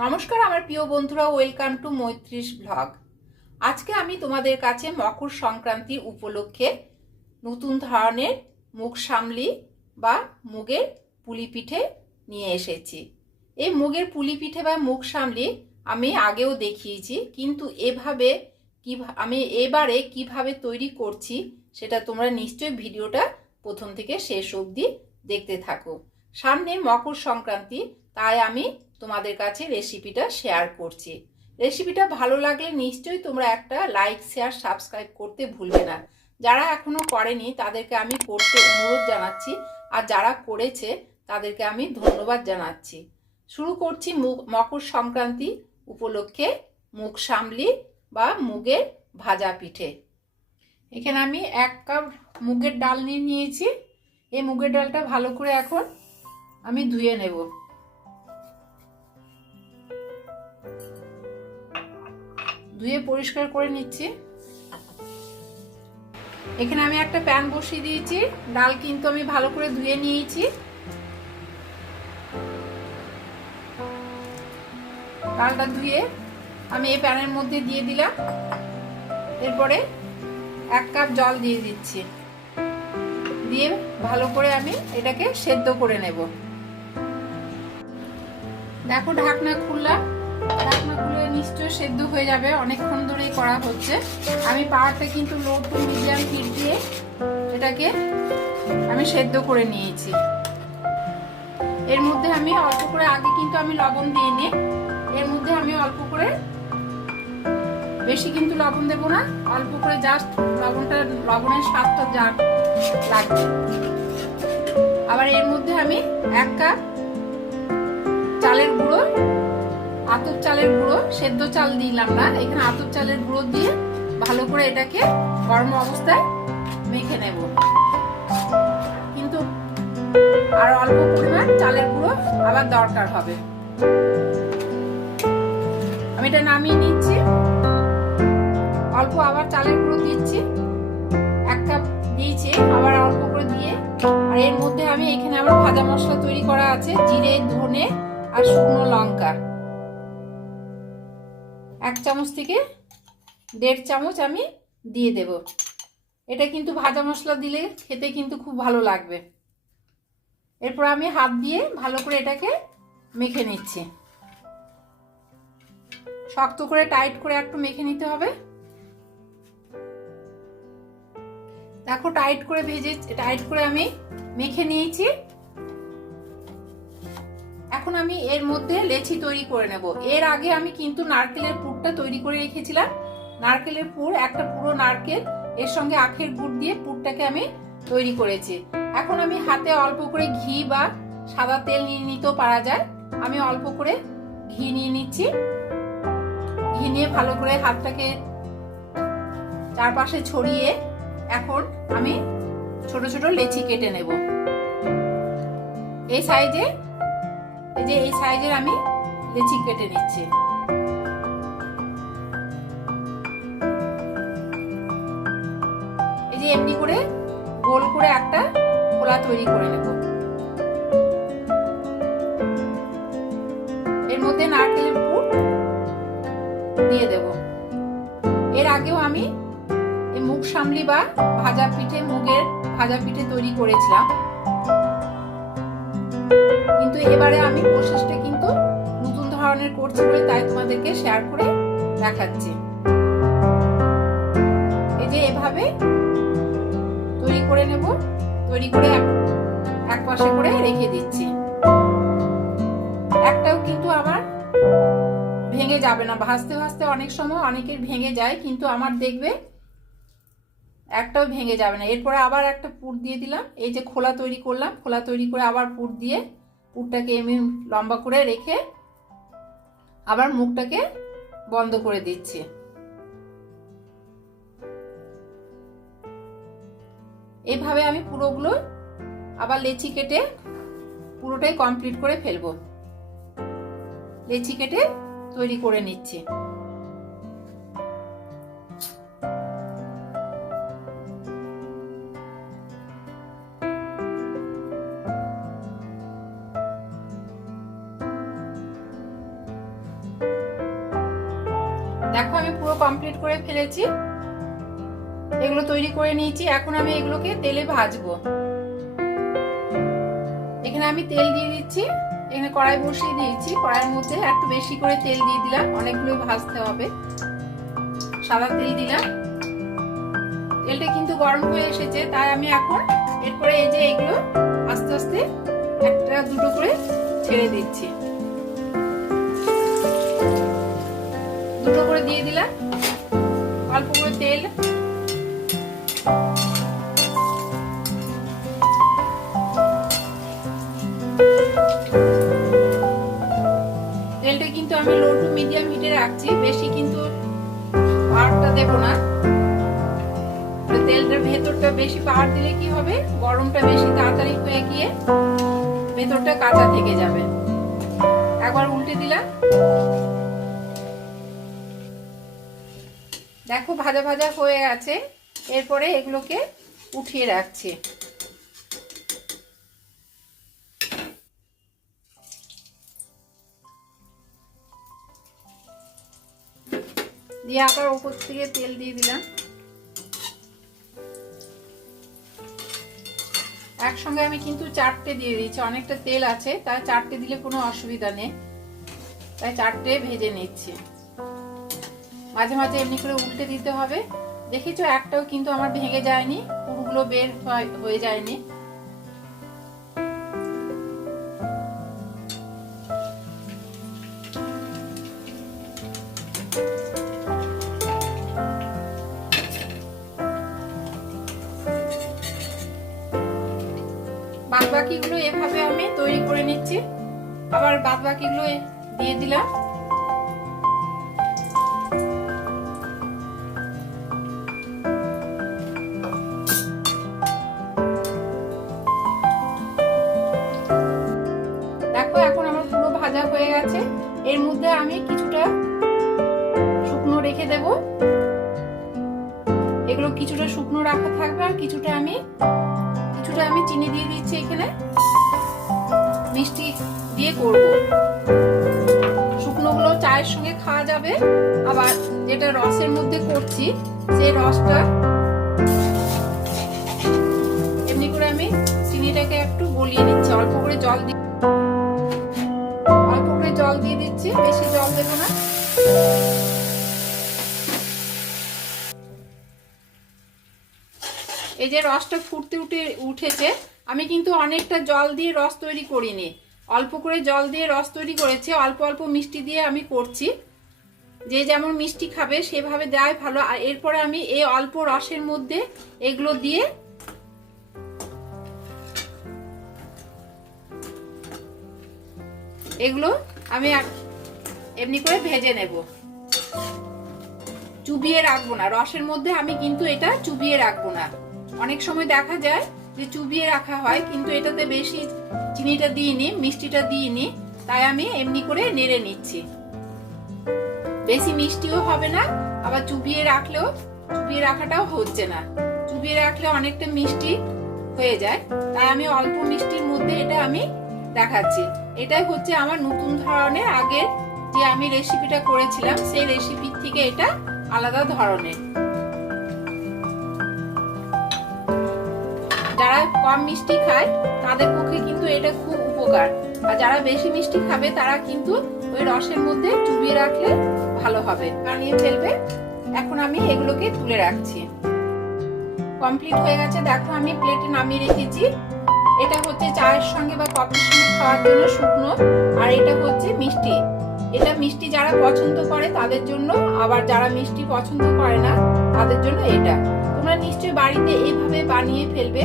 নমস্কার আমার প্রিয় বন্ধুরা ওয়েলকাম টু মৈত্রীস ব্লগ আজকে আমি তোমাদের কাছে মকর সংক্রান্তি উপলক্ষে নতুন ধরনের মুগ সামলি বা মুগের পুলি পিঠে নিয়ে এসেছি। এই মুগের পুলি পিঠে বা মুগ সামলি আমি আগেও দেখিয়েছি, কিন্তু এভাবে কি আমি এবারে কীভাবে তৈরি করছি সেটা তোমরা নিশ্চয়ই ভিডিওটা প্রথম থেকে শেষ অবধি দেখতে থাকো। সামনে মকর সংক্রান্তি, তাই আমি তোমাদের কাছে রেসিপিটা শেয়ার করছি। রেসিপিটা ভালো লাগলে নিশ্চয়ই তোমরা একটা লাইক শেয়ার সাবস্ক্রাইব করতে ভুলবে না। যারা এখনও করেনি, তাদেরকে আমি করতে অনুরোধ জানাচ্ছি। আর যারা করেছে, তাদেরকে আমি ধন্যবাদ জানাচ্ছি। শুরু করছি মকর সংক্রান্তি উপলক্ষে মুগ সামলি বা মুগের ভাজা পিঠে। এখানে আমি এক কাপ মুগের ডাল নিয়ে নিয়েছি। এই মুগের ডালটা ভালো করে এখন আমি ধুয়ে নেব। ধুয়ে পরিষ্কার করে নিচ্ছি। এখানে আমি একটা প্যান বসিয়ে দিয়েছি। ডাল কিন্তু আমি ভালো করে ধুয়ে নিয়েছি। ডালটা ধুয়ে আমি এই প্যানের মধ্যে দিয়ে দিলাম। এরপরে এক কাপ জল দিয়ে দিচ্ছি। দিয়ে ভালো করে আমি এটাকে সেদ্ধ করে নেব। দেখো ঢাকনা খুললাম। ঢাকনা খুলে নিশ্চয় সেদ্ধ হয়ে যাবে, অনেকক্ষণ ধরেই করা হচ্ছে। আমি পাওয়ারটা কিন্তু লো টু মিডিয়াম হিট দিয়ে এটাকে আমি সেদ্ধ করে নিয়েছি। এর মধ্যে আমি অল্প করে, আগে কিন্তু আমি লবণ দিয়ে নিই এর মধ্যে আমি অল্প করে, বেশি কিন্তু লবণ দেবো না, অল্প করে জাস্ট লবণটা, লবণের স্বাদটা যা লাগবে। আবার এর মধ্যে আমি এক কাপ চালের গুঁড়ো আতপ চালের গুঁড়ো, সেদ্ধ চাল দিলাম না। এখানে আতপ চালের গুঁড়ো দিয়ে ভালো করে এটাকে গরম অবস্থায় মেখে নেব। কিন্তু আর অল্প পরিমাণ চালের গুঁড়ো আবার দরকার হবে। আমি এটা নামিয়ে নিচ্ছি। অল্প আবার চালের গুঁড়ো দিচ্ছি। এক কাপ দিয়েছি, আবার অল্প করে দিয়ে। আর এর মধ্যে আমি এখানে আবার ভাজা মশলা তৈরি করা আছে, জিরে, ধনে আর শুকনো লঙ্কা। এক চামচ থেকে দেড় চামচ আমি দিয়ে দেব। এটা কিন্তু ভাজা মশলা দিলে খেতে কিন্তু খুব ভালো লাগবে। এরপর আমি হাত দিয়ে ভালো করে এটাকে মেখে নিচ্ছি। শক্ত করে, টাইট করে একটু মেখে নিতে হবে। দেখো, টাইট করে ভেজে, টাইট করে আমি মেখে নিয়েছি। এখন আমি এর মধ্যে লেচি তৈরি করে নেব। এর আগে আমি কিন্তু নারকেলের পুরটা তৈরি করে রেখেছিলাম। নারকেলের পুর, একটা পুরো নারকেল, এর সঙ্গে আখের গুড় দিয়ে পুরটাকে আমি তৈরি করেছি। এখন আমি হাতে অল্প করে ঘি বা সাদা তেল নিয়ে নিতেও পারা যায়। আমি অল্প করে ঘি নিয়ে নিচ্ছি। ঘি নিয়ে ভালো করে হাতটাকে চারপাশে ছড়িয়ে এখন আমি ছোট ছোট লেচি কেটে নেব। এই সাইজে এই যে এই সাইজের আমি লেচি কেটে নিচ্ছি। এই যে এমনি করে গোল করে একটা খোলা তৈরি করে নেব। এর মধ্যে নারকেলের পুর দিয়ে দেব। এর আগেও আমি মুগ সামলি বা ভাজা পিঠে, মুগের ভাজা পিঠে তৈরি করেছিলাম। কিন্তু এবারে আমি প্রসেসটা কিন্তু নতুন ধরনের করছি বলে তাই তোমাদেরকে শেয়ার করে দেখাচ্ছি। এই যে এভাবে তৈরি করে নেব, তৈরি করে এক পাশে করে রেখে দিচ্ছি। একটাও কিন্তু আমার ভেঙে যাবে না, ভাজতে ভাজতে অনেক সময় অনেকের ভেঙে যায়, কিন্তু আমার দেখবে একটাও ভেঙে যাবে না। এরপরে আবার একটা পুর দিয়ে দিলাম। এই যে খোলা তৈরি করলাম, খোলা তৈরি করে আবার পুর দিয়ে পুরটাকে এমনি লম্বা করে রেখে আবার মুখটাকে বন্ধ করে দিচ্ছি। এইভাবে আমি পুরোগুলো আবার লেচি কেটে পুরোটাই কমপ্লিট করে ফেলব। লেচি কেটে তৈরি করে নিচ্ছি। দেখো, আমি পুরো কমপ্লিট করে ফেলেছি। এগুলো তৈরি করে নিয়েছি। এখন আমি এগুলোকে তেলে ভাজবো। এখানে আমি তেল দিয়ে দিচ্ছি। এখানে কড়াই বসিয়ে দিয়েছি। কড়াইয়ের মধ্যে একটু বেশি করে তেল দিয়ে দিলাম। অনেকগুলো ভাজতে হবে। সাদা তেল দিলাম। তেলটা কিন্তু গরম হয়ে এসেছে। তাই আমি এখন এরপরে এই যে এগুলো আস্তে আস্তে একটা দুটো করে ছেড়ে দিচ্ছি। দুটো করে দিয়ে দিলাম। অল্প করে তেল। তেলটা কিন্তু আমি লো টু মিডিয়াম হিটে রাখছি। বেশি কিন্তু পাওয়ারটা দেবো না। তেলটার ভেতরটা বেশি পাওয়ার দিলে কি হবে? গরমটা বেশি তাড়াতাড়ি হয়ে গিয়ে ভেতরটা কাঁচা থেকে যাবে। একবার উল্টে দিলাম। দেখো ভাজা ভাজা হয়ে গেছে। এরপরে এগুলোকে উঠিয়ে রাখছি। দিয়ে আবার উপর থেকে তেল দিয়ে দিলাম। একসঙ্গে আমি কিন্তু চারটে দিয়ে দিয়েছি, অনেকটা তেল আছে, তাই চারটে দিলে কোনো অসুবিধা নেই। তাই চারটে ভেজে নিচ্ছি। মাঝে মাঝে এমনি করে উল্টে দিতে হবে। দেখেছ, একটাও কিন্তু আমার ভেঙে যায়নি পুরোগুলো বের হয়ে যায়নি। বাদ বাকিগুলো এভাবে আমি তৈরি করে নিচ্ছি। আবার বাদবাকিগুলো দিয়ে দিলাম। এগুলো কিছুটা শুকনো রাখা থাকবে আর কিছুটা আমি কিছুটা আমি চিনি দিয়ে দিচ্ছি এখানে। মিষ্টি দিয়ে করব। শুকনোগুলো চায়ের সঙ্গে খাওয়া যাবে। আবার যেটা রসের মধ্যে করছি, সেই রসটা এমনি করে আমি চিনিটাকে একটু গলিয়ে নিচ্ছি। অল্প করে জল দিয়ে অল্প করে জল দিয়ে দিচ্ছি। বেশি জল দেবো না। এই যে রসটা ফুটতে উঠে, উঠেছে, আমি কিন্তু অনেকটা জল দিয়ে রস তৈরি করিনি। অল্প করে জল দিয়ে রস তৈরি করেছে, অল্প অল্প মিষ্টি দিয়ে আমি করছি। যে যেমন মিষ্টি খাবে, সেভাবে দেওয়াই ভালো। আর এরপরে আমি এই অল্প রসের মধ্যে এগুলো দিয়ে এগুলো আমি এমনি করে ভেজে নেব। চুবিয়ে রাখব না। রসের মধ্যে আমি কিন্তু এটা চুবিয়ে রাখব না। অনেক সময় দেখা যায় যে চুবিয়ে রাখা হয়, কিন্তু এটাতে বেশি চিনিটা দিইনি, মিষ্টিটা দিইনি, তাই আমি এমনি করে নেড়ে নিচ্ছি। বেশি মিষ্টিও হবে না, আবার চুবিয়ে রাখলেও, চুবিয়ে রাখাটাও হচ্ছে না। চুবিয়ে রাখলে অনেকটা মিষ্টি হয়ে যায়, তাই আমি অল্প মিষ্টির মধ্যে এটা আমি দেখাচ্ছি। এটাই হচ্ছে আমার নতুন ধরনের আগের যে আমি রেসিপিটা করেছিলাম, সেই রেসিপির থেকে এটা আলাদা ধরনের। যারা কম মিষ্টি খায়, তাদের পক্ষে কিন্তু এটা খুব উপকার। আর যারা বেশি মিষ্টি খাবে, তারা কিন্তু ওই রসের মধ্যে চুবিয়ে রাখলে ভালো হবে। বানিয়ে ফেলবে। এখন আমি এগুলোকে তুলে রাখছি। কমপ্লিট হয়ে গেছে। দেখো, আমি প্লেটে নামিয়ে রেখেছি। এটা হচ্ছে চায়ের সঙ্গে বা কফির সঙ্গে খাওয়ার জন্য শুকনো। আর এটা হচ্ছে মিষ্টি। এটা মিষ্টি যারা পছন্দ করে, তাদের জন্য। আবার যারা মিষ্টি পছন্দ করে না, তাদের জন্য এটা। তোমরা নিশ্চয়ই বাড়িতে এইভাবে বানিয়ে ফেলবে।